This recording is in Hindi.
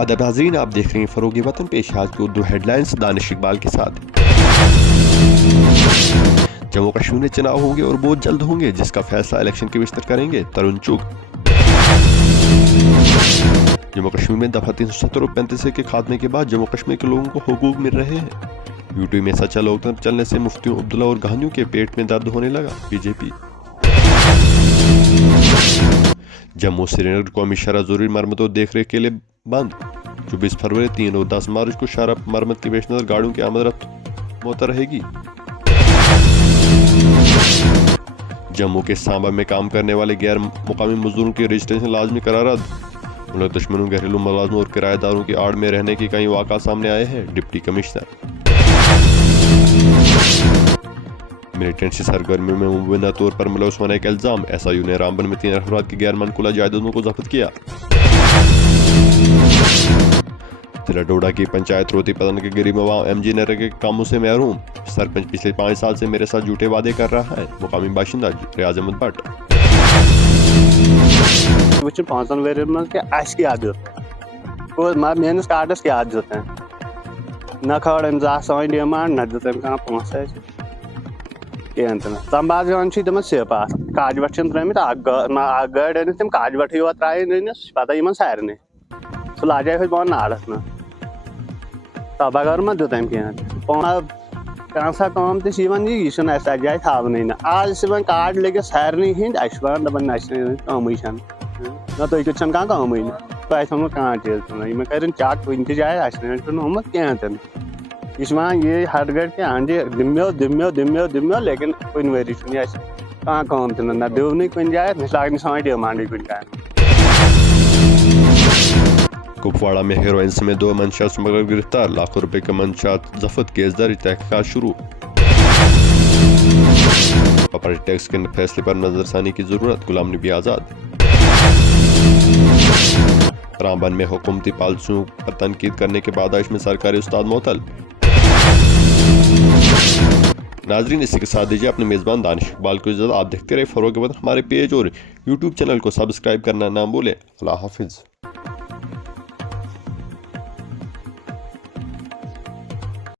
आदाब नाज़रीन, आप देख रहे हैं फ़रोग़ वतन। पेश आज की उर्दू हेडलाइंस दानिश इकबाल के साथ। जम्मू कश्मीर में चुनाव होंगे और बहुत जल्द होंगे, जिसका फैसला इलेक्शन कमिश्नर करेंगे। तरुण चुग। जम्मू कश्मीर में दफा 370 और 35 के खात्मे के बाद जम्मू कश्मीर के लोगों को हुकूक मिल रहे हैं। यूटी में सच्चा लोकतंत्र चलने से मुफ्तियों अब्दुल्ला और गहानियों के पेट में दर्द होने लगा। बीजेपी। जम्मू श्रीनगर कौमी शहरा जरूरी मरम्मत और देख रेख के लिए बंद। 24 फरवरी 3 और 10 मार्च को शहरा मरम्मत के पेश नजर गाड़ियों की आमद रफ्त मुअत्तर रहेगी। जम्मू के सांबा में काम करने वाले गैर मुकामी मजदूरों की रजिस्ट्रेशन लाजमी करार रद्द। मुल्क दुश्मनों, घरेलू मुलाजमों और किराएदारों की आड़ में रहने के कई वाक़ा सामने आए हैं। Deputy commissioner. मिलिटेंसी सरगर्मियों में मुबैना तौर पर मुलव्वस होने का इल्जाम। SIU ने रामबन में 3 अफराद की गैर मनकुला जायदादों को जब्त किया। जिला डोडा की पंचायत रोती पदन के गरीब नवाब MG नरे के कामों से महरूम। सरपंच पिछले 5 साल से मेरे साथ झूठे वादे कर रहा है। मुकामी बाशिंदा रियाज अहमद भट्ट। मेस कार्डस क्या न खड़ डिमांड न पोसे संभाज तम सिप काजवट त्रिमित गड़ अनिस तम काजवट योत त्रास पता इन सारे सह लाजा बहन नाड़स न तबगर मा दित कम तन यह जाए थावने न आज कार्ड लगे सारे हंद वन दपान कम न तुम कम कम न तुम कह चीज तुम कर चेक कुन जाए नोमुत कहें यह हर गड़ के हाँ जी दिम्यो दिम्यो दिम्यो दिम्यो लेकिन कुन वरी कहाँ कम तन न दिवन कुन जाए न लाग सा डिमांड कुन कह। कुपवाड़ा में हेरोइन समेत 2 मंशियात स्मगलर गिरफ्तार। लाखों रुपए के मंशियात जब्त, केस दर्ज, तहकीकात शुरू। प्रॉपर्टी टैक्स के फैसले पर नजरसानी की जरूरत। गुलाम नबी आजाद। रामबन में हुकूमती पॉलिसियों पर तनकीद करने के बाद में सरकारी उस्ताद मुअत्तल। नाजरीन, इसी के साथ दीजिए अपने मेज़बान दानिश इकबाल को इजाज़त। आप देखते रहे फ़रोग़ वतन। हमारे पेज और YouTube चैनल को सब्सक्राइब करना ना भूलें। अल्लाह हाफिज़।